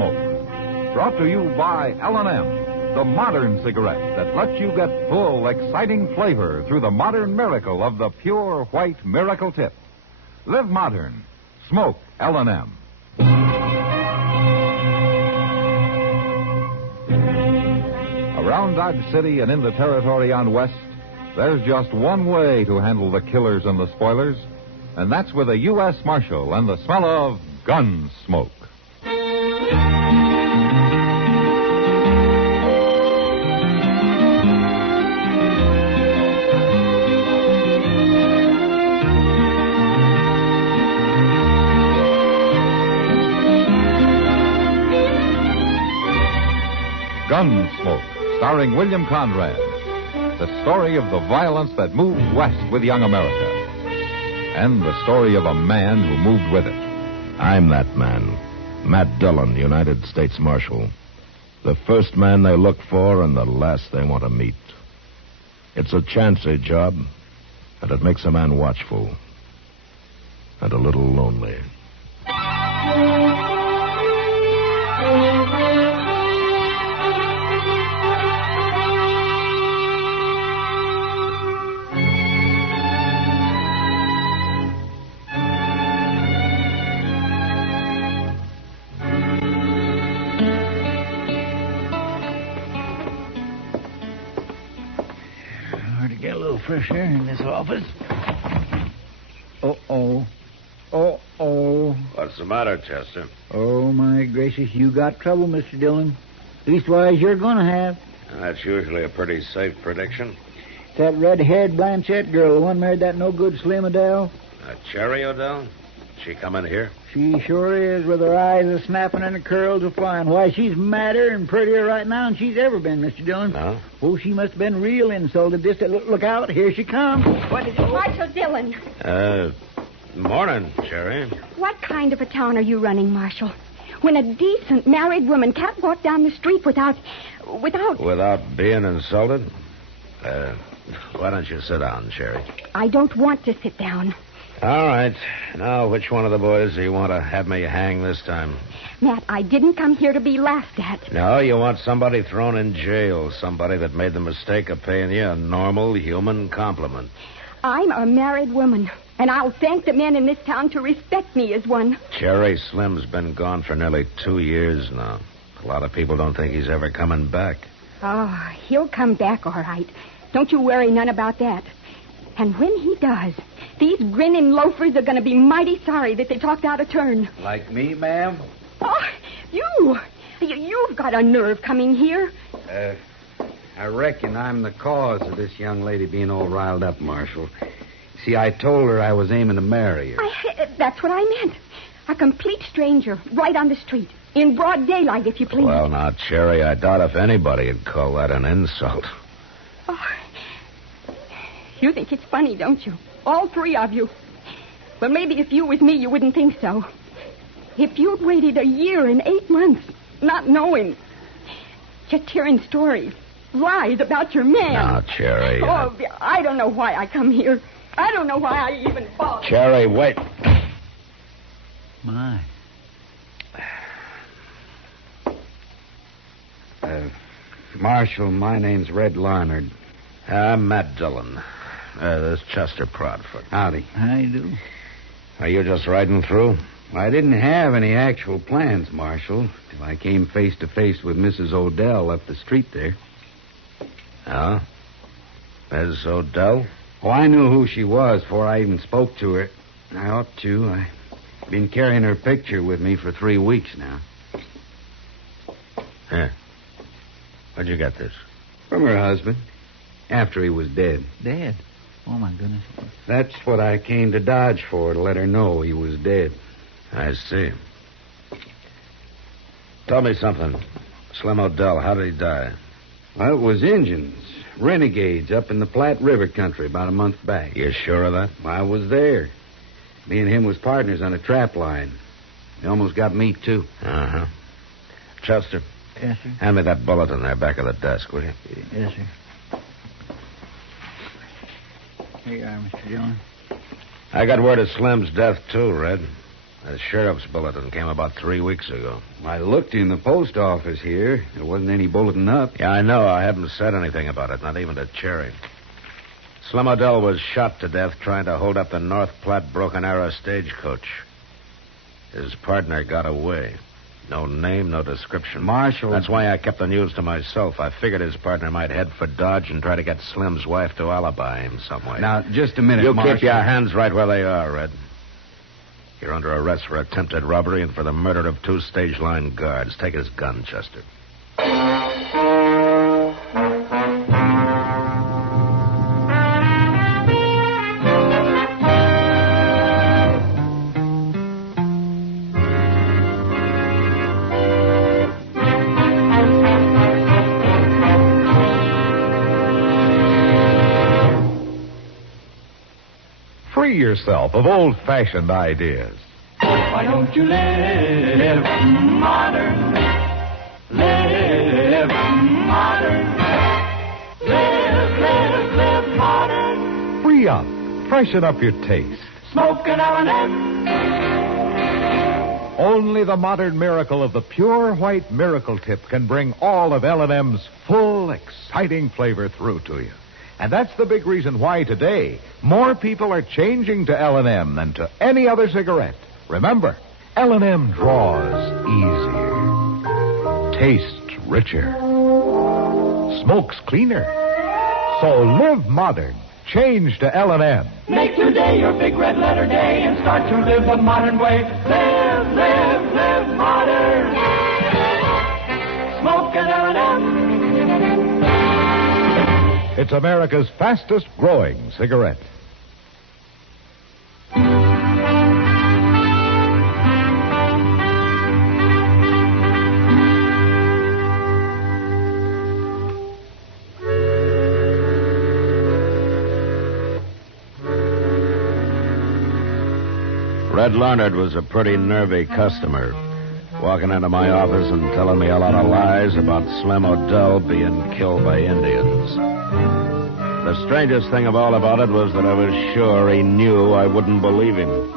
Gunsmoke. Brought to you by L&M, the modern cigarette that lets you get full, exciting flavor through the modern miracle of the pure white Miracle Tip. Live modern. Smoke L&M. Around Dodge City and in the territory on West, there's just one way to handle the killers and the spoilers, and that's with a U.S. Marshal and the smell of Gunsmoke. Gunsmoke, starring William Conrad. The story of the violence that moved west with young America. And the story of a man who moved with it. I'm that man, Matt Dillon, United States Marshal. The first man they look for and the last they want to meet. It's a chancy job, and it makes a man watchful and a little lonely. Fresh air in this office. Uh-oh. What's the matter, Chester? Oh, my gracious, you got trouble, Mr. Dillon. Leastwise, you're going to have. That's usually a pretty safe prediction. That red-haired Blanchette girl, the one married that no-good Slim Odell. Cherry Odell? She come in here? She sure is, with her eyes a-snapping and her curls a-flying. Why, she's madder and prettier right now than she's ever been, Mr. Dillon. No? Oh, she must have been real insulted. Look out, here she comes. What is it? Marshal Dillon. Morning, Cherry. What kind of a town are you running, Marshal? When a decent married woman can't walk down the street without... Without being insulted? Why don't you sit down, Cherry? I don't want to sit down. All right. Now, which one of the boys do you want to have me hang this time? Matt, I didn't come here to be laughed at. No, you want somebody thrown in jail. Somebody that made the mistake of paying you a normal human compliment. I'm a married woman, and I'll thank the men in this town to respect me as one. Cherry, Slim's been gone for nearly 2 years now. A lot of people don't think he's ever coming back. Oh, he'll come back all right. Don't you worry none about that. And when he does, these grinning loafers are going to be mighty sorry that they talked out of turn. Like me, ma'am? Oh, you've got a nerve coming here. I reckon I'm the cause of this young lady being all riled up, Marshal. See, I told her I was aiming to marry her. That's what I meant. A complete stranger, right on the street. In broad daylight, if you please. Well, now, Cherry, I doubt if anybody would call that an insult. Oh, you think it's funny, don't you? All three of you. Well, maybe if you was me, you wouldn't think so. If you'd waited a year and 8 months, not knowing, just hearing stories, lies about your man. Now, Cherry. Oh, I don't know why I come here. I don't know why I even bought. Cherry, wait. My. Marshal, my name's Red Larnard. I'm Matt Dillon. This is Chester Proudfoot. Howdy. How you do? Are you just riding through? I didn't have any actual plans, Marshal, till I came face to face with Mrs. Odell up the street there. Oh? Miss Odell? Oh, I knew who she was before I even spoke to her. I ought to. I've been carrying her picture with me for 3 weeks now. Here. Where'd you get this? From her husband. After he was dead. Dead? Oh, my goodness. That's what I came to Dodge for, to let her know he was dead. I see. Tell me something. Slim Odell, how did he die? Well, it was Injuns, renegades up in the Platte River country about a month back. You sure of that? I was there. Me and him was partners on a trap line. They almost got me, too. Uh-huh. Chester. Yes, sir. Hand me that bulletin there back of the desk, will you? Yes, sir. Here you are, Mr. Dillon. I got word of Slim's death, too, Red. The sheriff's bulletin came about 3 weeks ago. I looked in the post office here. There wasn't any bulletin up. Yeah, I know. I haven't said anything about it, not even to Cherry. Slim Odell was shot to death trying to hold up the North Platte Broken Arrow stagecoach. His partner got away. No name, no description. Marshal... That's why I kept the news to myself. I figured his partner might head for Dodge and try to get Slim's wife to alibi him some way. Now, just a minute, You Marshal. keep your hands right where they are, Red. You're under arrest for attempted robbery and for the murder of 2 stage line guards. Take his gun, Chester. Free yourself of old-fashioned ideas. Why don't you live modern? Live modern. Live modern. Free up. Freshen up your taste. Smoke an L&M. Only the modern miracle of the pure white miracle tip can bring all of L&M's full, exciting flavor through to you. And that's the big reason why today more people are changing to L&M than to any other cigarette. Remember, L&M draws easier, tastes richer, smokes cleaner. So live modern. Change to L&M. Make today your big red letter day and start to live the modern way. Live modern. Smoke an L&M. It's America's fastest growing cigarette. Red Larnard was a pretty nervy customer, walking into my office and telling me a lot of lies about Slim Odell being killed by Indians. The strangest thing of all about it was that I was sure he knew I wouldn't believe him.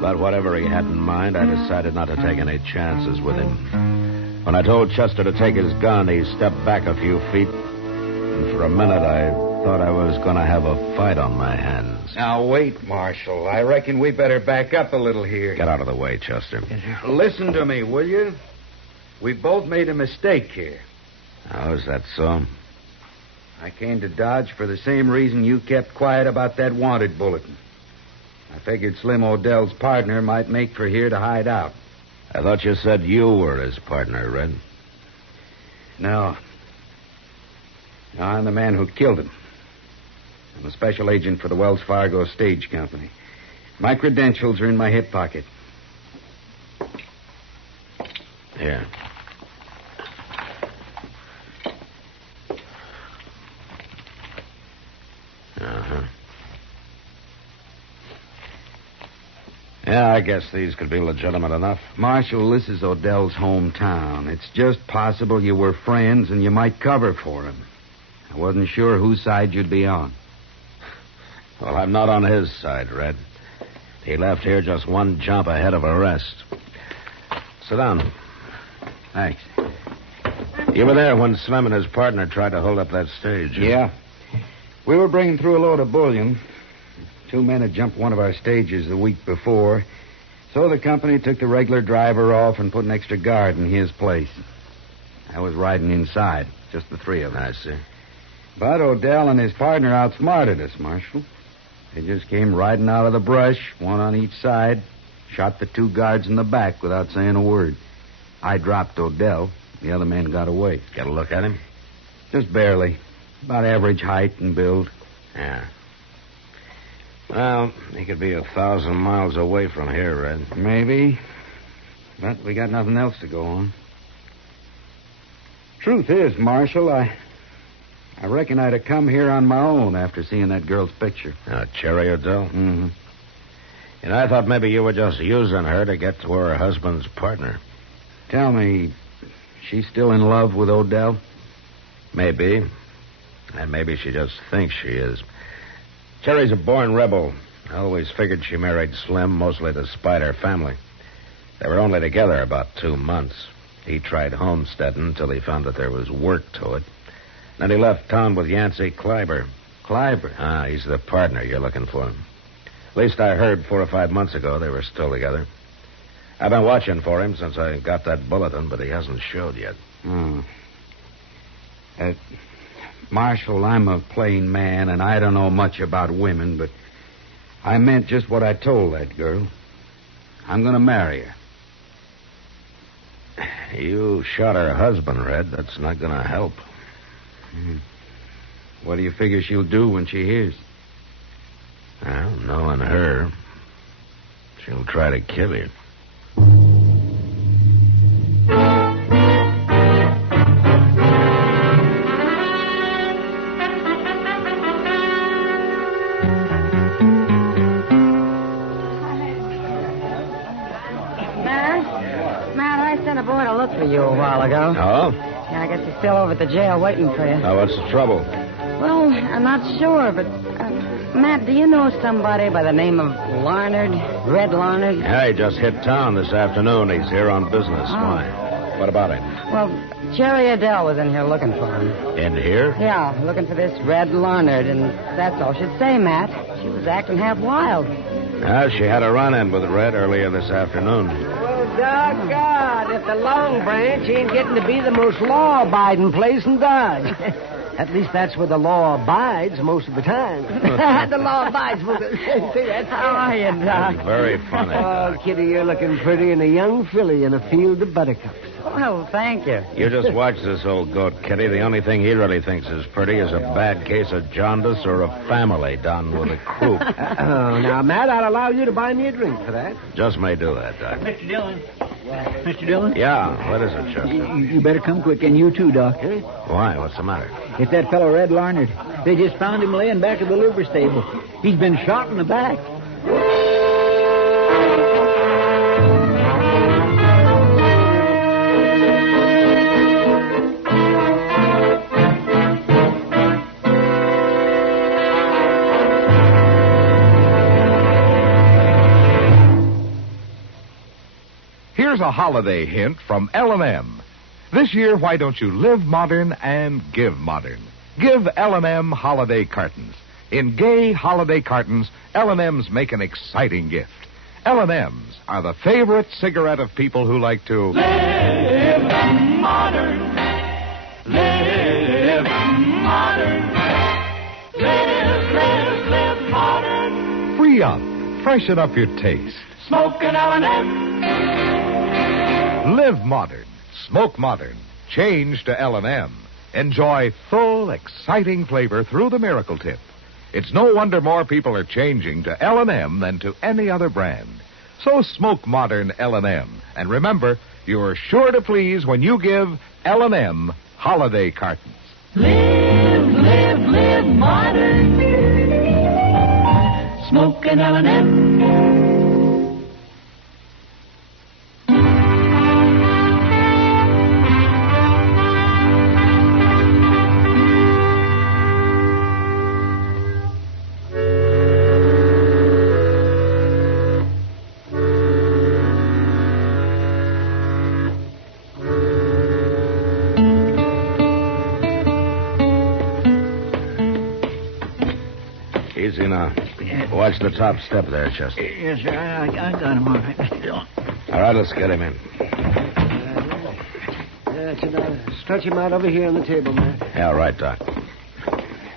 But whatever he had in mind, I decided not to take any chances with him. When I told Chester to take his gun, he stepped back a few feet, and for a minute I thought I was going to have a fight on my hands. Now, wait, Marshal. I reckon we better back up a little here. Get out of the way, Chester. Listen to me, will you? We both made a mistake here. Oh, is that so? I came to Dodge for the same reason you kept quiet about that wanted bulletin. I figured Slim Odell's partner might make for here to hide out. I thought you said you were his partner, Red. No. No, I'm the man who killed him. I'm a special agent for the Wells Fargo Stage Company. My credentials are in my hip pocket. Here. Uh-huh. Yeah, I guess these could be legitimate enough. Marshal, this is Odell's hometown. It's just possible you were friends and you might cover for him. I wasn't sure whose side you'd be on. Well, I'm not on his side, Red. He left here just one jump ahead of arrest. Sit down. Thanks. You were there when Slim and his partner tried to hold up that stage. Yeah. We were bringing through a load of bullion. 2 men had jumped one of our stages the week before, so the company took the regular driver off and put an extra guard in his place. I was riding inside, just the 3 of us. I see. But Odell and his partner outsmarted us, Marshal. They just came riding out of the brush, one on each side, shot the 2 guards in the back without saying a word. I dropped Odell. The other man got away. Get a look at him? Just barely. About average height and build. Yeah. Well, he could be 1,000 miles away from here, Red. Maybe. But we got nothing else to go on. Truth is, Marshal, I reckon I'd have come here on my own after seeing that girl's picture. Cherry Odell? Mm-hmm. And I thought maybe you were just using her to get to her husband's partner. Tell me, she's still in love with Odell? Maybe. And maybe she just thinks she is. Cherry's a born rebel. I always figured she married Slim mostly to spite her family. They were only together about 2 months. He tried homesteading until he found that there was work to it. Then he left town with Yancey Kleiber. Kleiber? He's the partner you're looking for. At least I heard 4 or 5 months ago they were still together. I've been watching for him since I got that bulletin, but he hasn't showed yet. Marshal, I'm a plain man, and I don't know much about women, but I meant just what I told that girl. I'm going to marry her. You shot her husband, Red. That's not going to help. What do you figure she'll do when she hears? Well, knowing her, she'll try to kill you. Boy to look for you a while ago. Oh? Yeah, I guess he's still over at the jail waiting for you. Now, what's the trouble? Well, I'm not sure, but... Matt, do you know somebody by the name of Larnard? Red Larnard? Yeah, he just hit town this afternoon. He's here on business. Oh. Why? What about him? Well, Jerry Adele was in here looking for him. In here? Yeah, looking for this Red Larnard, and that's all she'd say, Matt. She was acting half wild. Yeah, she had a run-in with Red earlier this afternoon. Doggone, if the Long Branch ain't getting to be the most law-abiding place in Dodge. At least that's where the law abides most of the time. The law abides most of the time. See, that's how are you, Doc? That's very funny, Doc. Oh, Kitty, you're looking pretty in a young filly in a field of buttercups. Well, thank you. You just watch this old goat, Kitty. The only thing he really thinks is pretty is a bad case of jaundice or a family down with a croup. Now, Matt, I'll allow you to buy me a drink for that. Just may do that, Doc. Mr. Dillon. Mr. Dillon? Yeah, what is it, Chester? You better come quick, and you too, Doc. Why? What's the matter? It's that fellow Red Larnard. They just found him laying back at the livery stable. He's been shot in the back. Here's a holiday hint from L&M. This year, why don't you live modern and give modern? Give L&M holiday cartons. In gay holiday cartons, L&M's make an exciting gift. L&M's are the favorite cigarette of people who like to live modern. Live modern. Live modern. free up, freshen up your taste. Smoke an L&M. Live modern, smoke modern, change to L&M. Enjoy full, exciting flavor through the Miracle Tip. It's no wonder more people are changing to L&M than to any other brand. So smoke modern L&M. And remember, you're sure to please when you give L&M holiday cartons. Live modern. Smoke an L&M. Easy now. Watch the top step there, Chester. Yes, sir. I got him all right. All right, let's get him in. Stretch him out over here on the table, man. Yeah, right, Doc.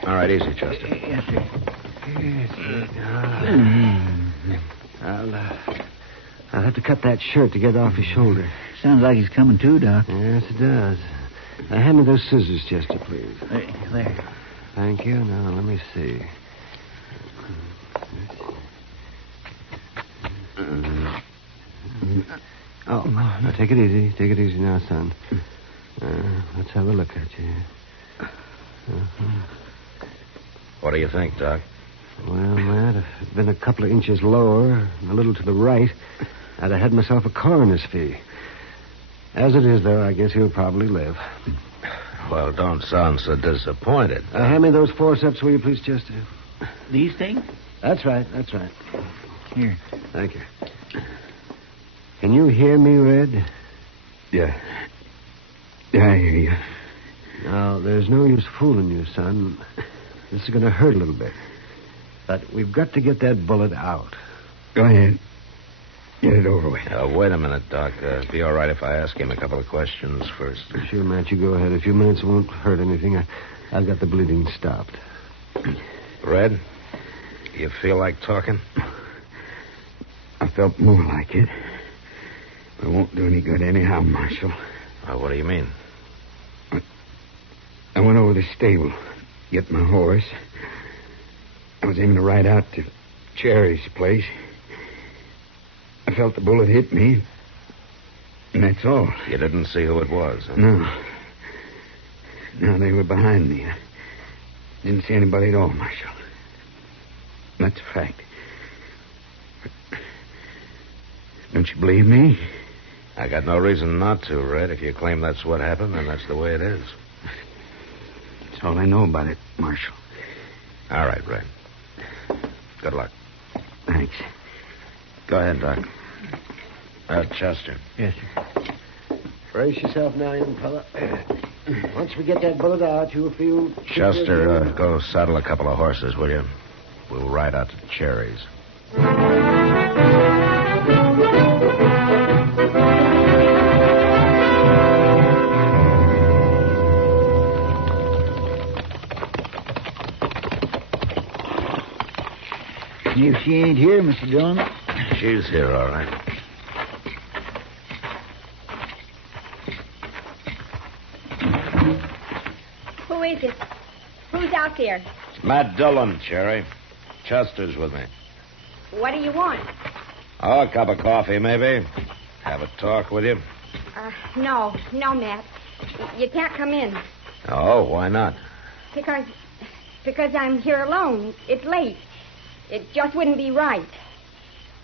All right, easy, Chester. Yes, sir. I'll have to cut that shirt to get off his shoulder. Sounds like he's coming too, Doc. Yes, it does. Now, hand me those scissors, Chester, please. There. Thank you. Now, let me see. Oh, now take it easy. Take it easy now, son. Let's have a look at you. What do you think, Doc? Well, Matt, if it'd been a couple of inches lower, a little to the right, I'd have had myself a coroner's fee. As it is, though, I guess he'll probably live. Well, don't sound so disappointed. Hand me those forceps, will you, please, Chester? These things? That's right. Here. Thank you. Can you hear me, Red? Yeah. Yeah, I hear you. Now, there's no use fooling you, son. This is going to hurt a little bit. But we've got to get that bullet out. Go ahead. Get it over with. Wait a minute, Doc. Be all right if I ask him a couple of questions first. Sure, Matt, you go ahead. A few minutes won't hurt anything. I've got the bleeding stopped. Red, you feel like talking? I felt more like it. It won't do any good anyhow, Marshal. What do you mean? I went over to the stable, get my horse. I was aiming to ride out to Cherry's place. I felt the bullet hit me, and that's all. You didn't see who it was? Huh? No, they were behind me. I didn't see anybody at all, Marshal. That's a fact. Don't you believe me? I got no reason not to, Red. If you claim that's what happened, then that's the way it is. That's all I know about it, Marshal. All right, Red. Good luck. Thanks. Go ahead, Doc. Chester. Yes, sir. Brace yourself now, young fella. Once we get that bullet out, you'll feel... Chester, go saddle a couple of horses, will you? We'll ride out to Cherry's. If she ain't here, Mr. Dillon. She's here, all right. Who is it? Who's out there? It's Matt Dillon, Cherry. Chester's with me. What do you want? Oh, a cup of coffee, maybe. Have a talk with you. No, Matt. You can't come in. Oh, why not? Because I'm here alone. It's late. It just wouldn't be right.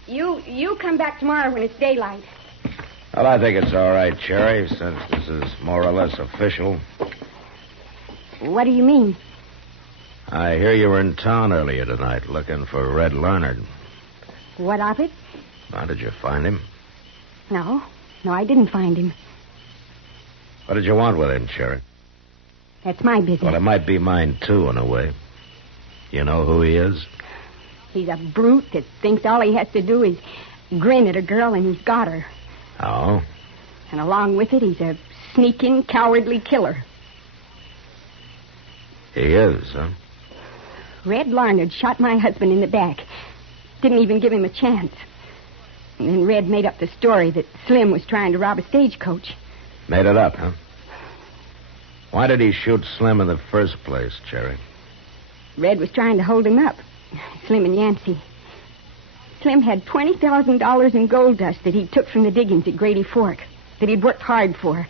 You come back tomorrow when it's daylight. Well, I think it's all right, Cherry, since this is more or less official. What do you mean? I hear you were in town earlier tonight looking for Red Larnard. What of it? How did you find him? No, I didn't find him. What did you want with him, Cherry? That's my business. Well, it might be mine, too, in a way. You know who he is? He's a brute that thinks all he has to do is grin at a girl and he's got her. Oh? And along with it, he's a sneaking, cowardly killer. He is, huh? Red Larnard shot my husband in the back. Didn't even give him a chance. And then Red made up the story that Slim was trying to rob a stagecoach. Made it up, huh? Why did he shoot Slim in the first place, Cherry? Red was trying to hold him up. Slim and Yancey. Slim had $20,000 in gold dust that he took from the diggings at Grady Fork, that he'd worked hard for.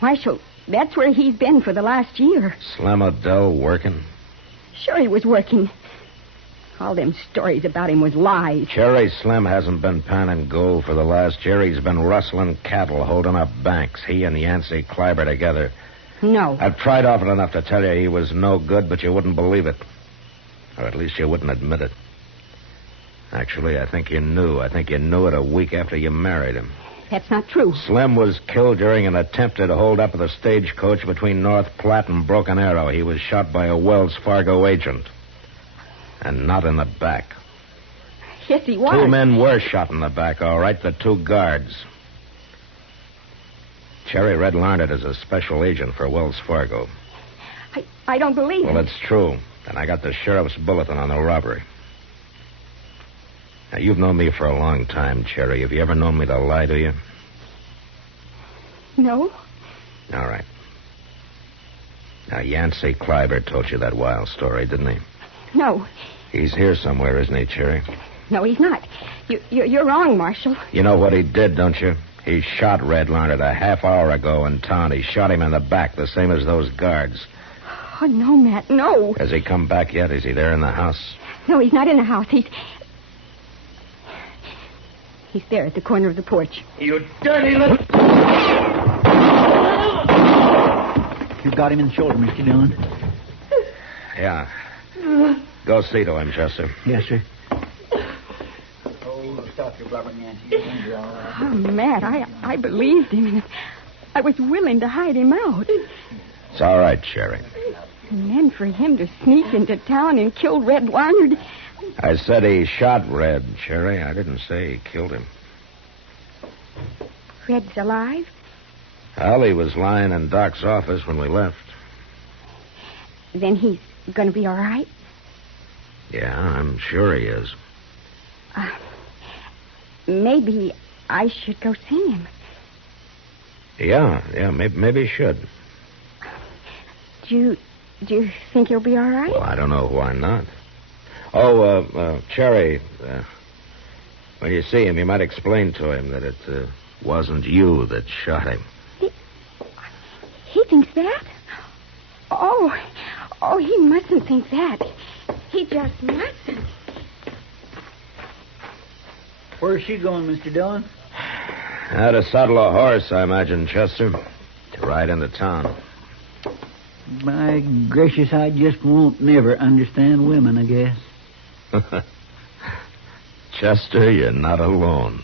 Marshal, that's where he's been for the last year. Slim O'Dell working? Sure he was working. All them stories about him was lies. Cherry, Slim hasn't been panning gold for the last year. He's been rustling cattle, holding up banks. He and Yancey Kleiber together. No. I've tried often enough to tell you he was no good, but you wouldn't believe it. Or at least you wouldn't admit it. Actually, I think you knew. I think you knew it a week after you married him. That's not true. Slim was killed during an attempted hold-up of the stagecoach between North Platte and Broken Arrow. He was shot by a Wells Fargo agent. And not in the back. Yes, he was. 2 men were shot in the back, all right, the 2 guards. Cherry, Red Larnard is a special agent for Wells Fargo. I don't believe it. Well, it's true. And I got the sheriff's bulletin on the robbery. Now, you've known me for a long time, Cherry. Have you ever known me to lie to you? No. All right. Now, Yancey Kleiber told you that wild story, didn't he? No. He's here somewhere, isn't he, Cherry? No, he's not. You're wrong, Marshal. You know what he did, don't you? He shot Red Larnard a half hour ago in town. He shot him in the back, the same as those guards. Oh, no, Matt, no. Has he come back yet? Is he there in the house? No, he's not in the house. He's there at the corner of the porch. You dirty little... You got him in the shoulder, Mr. Dillon. Yeah. Go see to him, Chester. Yes, sir. Oh, stop your blubber, Nancy. Oh, Matt, I believed him. I was willing to hide him out. It's all right, Sherry. And then for him to sneak into town and kill Red Larnard. I said he shot Red, Sherry. I didn't say he killed him. Red's alive? Well, he was lying in Doc's office when we left. Then he's going to be all right? Yeah, I'm sure he is. Maybe I should go see him. Yeah, maybe you should. Do you think he'll be all right? Well, I don't know why not. Oh, Cherry, when you see him, you might explain to him that it wasn't you that shot him. He thinks that? Oh, he mustn't think that. He just mustn't. Where's she going, Mr. Dillon? How to saddle a horse, I imagine, Chester. To ride into town. My gracious, I just won't never understand women, I guess. Chester, you're not alone.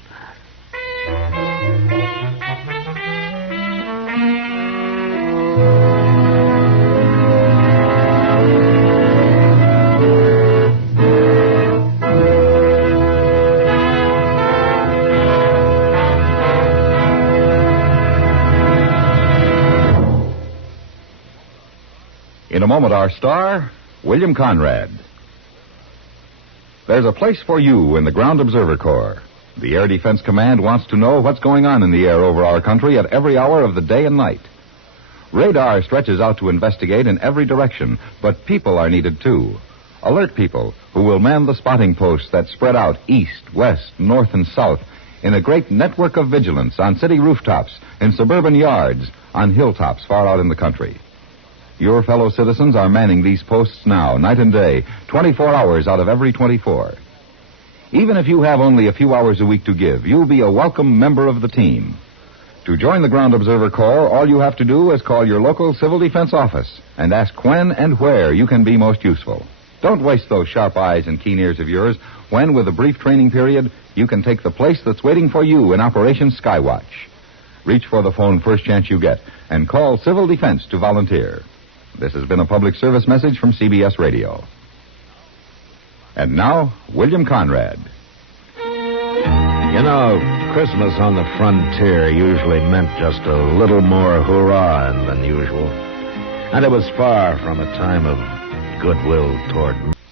In a moment, our star, William Conrad. There's a place for you in the Ground Observer Corps. The Air Defense Command wants to know what's going on in the air over our country at every hour of the day and night. Radar stretches out to investigate in every direction, but people are needed too. Alert people who will man the spotting posts that spread out east, west, north, and south in a great network of vigilance on city rooftops, in suburban yards, on hilltops far out in the country. Your fellow citizens are manning these posts now, night and day, 24 hours out of every 24. Even if you have only a few hours a week to give, you'll be a welcome member of the team. To join the Ground Observer Corps, all you have to do is call your local civil defense office and ask when and where you can be most useful. Don't waste those sharp eyes and keen ears of yours when, with a brief training period, you can take the place that's waiting for you in Operation Skywatch. Reach for the phone first chance you get and call Civil Defense to volunteer. This has been a public service message from CBS Radio. And now, William Conrad. You know, Christmas on the frontier usually meant just a little more hurrah than usual. And it was far from a time of goodwill toward